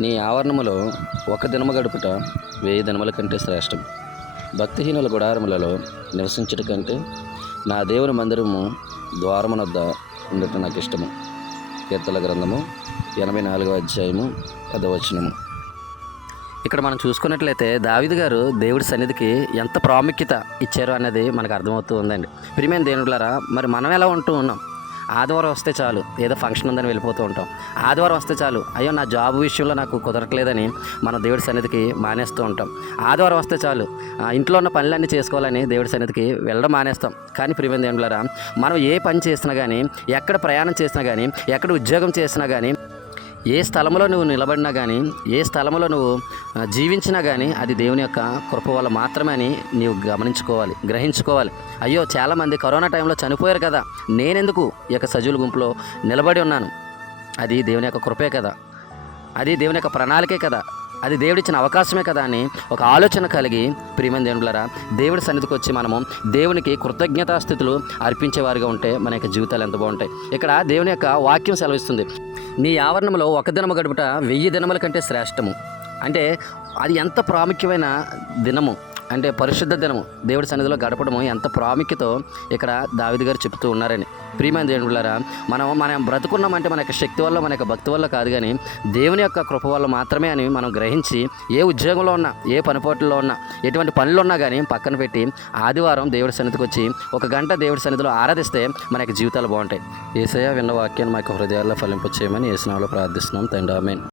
నీ ఆవరణములో ఒక దినము గడుపుట వెయ్యి దినముల కంటే శ్రేష్టం. భక్తిహీనుల గుడారములలో నివసించట కంటే నా దేవుని మందిరము ద్వారమునొద్ద ఉండటం నాకు ఇష్టము. కీర్తల గ్రంథము ఎనభై నాలుగవ అధ్యాయము పదవచనము ఇక్కడ మనం చూసుకున్నట్లయితే దావిద్ గారు దేవుడి సన్నిధికి ఎంత ప్రాముఖ్యత ఇచ్చారు అనేది మనకు అర్థమవుతూ ఉందండి. ప్రియమైన దేవుడులారా మరి మనం ఎలా ఉంటూ ఉన్నాం? ఆదివారం వస్తే చాలు ఏదో ఫంక్షన్ ఉందని వెళ్ళిపోతూ ఉంటాం. ఆదివారం వస్తే చాలు అయ్యో నా జాబ్ విషయంలో నాకు కుదరట్లేదని మన దేవుడి సన్నిధికి మానేస్తూ ఉంటాం. ఆదివారం వస్తే చాలు ఇంట్లో ఉన్న పనులన్నీ చేసుకోవాలని దేవుడి సన్నిధికి వెళ్ళడం మానేస్తాం. కానీ ప్రియమైన దేవుడులారా మనం ఏ పని చేసినా కానీ ఎక్కడ ప్రయాణం చేసినా కానీ ఎక్కడ ఉద్యోగం చేసినా కానీ ఏ స్థలంలో నువ్వు నిలబడినా కానీ ఏ స్థలంలో నువ్వు జీవించినా కానీ అది దేవుని యొక్క కృప వల్ల మాత్రమే అని నీవు గమనించుకోవాలి గ్రహించుకోవాలి. అయ్యో చాలామంది కరోనా టైంలో చనిపోయారు కదా. నేనెందుకు ఈ యొక్క సజీవుల గుంపులో నిలబడి ఉన్నాను? అది దేవుని యొక్క కృపే కదా. అది దేవుని యొక్క ప్రణాళికే కదా. అది దేవుడిచ్చిన అవకాశమే కదా అని ఒక ఆలోచన కలిగి ప్రియమైన దేవుడులరా దేవుడి సన్నిధికి వచ్చి మనము దేవునికి కృతజ్ఞతాస్థితులు అర్పించేవారిగా ఉంటే మన యొక్క జీవితాలు ఎంత బాగుంటాయి. ఇక్కడ దేవుని యొక్క వాక్యం సెలవిస్తుంది. నీ ఆవరణంలో ఒక దినము గడుపుట వెయ్యి దినముల కంటే శ్రేష్టము. అంటే అది ఎంత ప్రాముఖ్యమైన దినము? అంటే పరిశుద్ధ దినము దేవుడి సన్నిధిలో గడపడము ఎంత ప్రాముఖ్యతో ఇక్కడ దావిది గారు చెప్తూ ఉన్నారని. ప్రియమైన దేవుళ్ళారా మనం మనం బ్రతుకున్నామంటే మన యొక్క శక్తి వల్ల మన యొక్క భక్తి వల్ల కాదు కానీ దేవుని యొక్క కృప వల్ల మాత్రమే అని మనం గ్రహించి ఏ ఉద్యోగంలో ఉన్నా ఏ పనిపోట్లలో ఉన్నా ఎటువంటి పనులు ఉన్నా కానీ పక్కన పెట్టి ఆదివారం దేవుడి సన్నిధికి వచ్చి ఒక గంట దేవుడి సన్నిధిలో ఆరాధిస్తే మన యొక్క జీవితాలు బాగుంటాయి. ఏసయ విన్న వాక్యాన్ని మా యొక్క హృదయాల్లో ఫలింపచేయమని ఏసునాలో ప్రార్థిస్తున్నాం. తండ్రి ఆమేన్.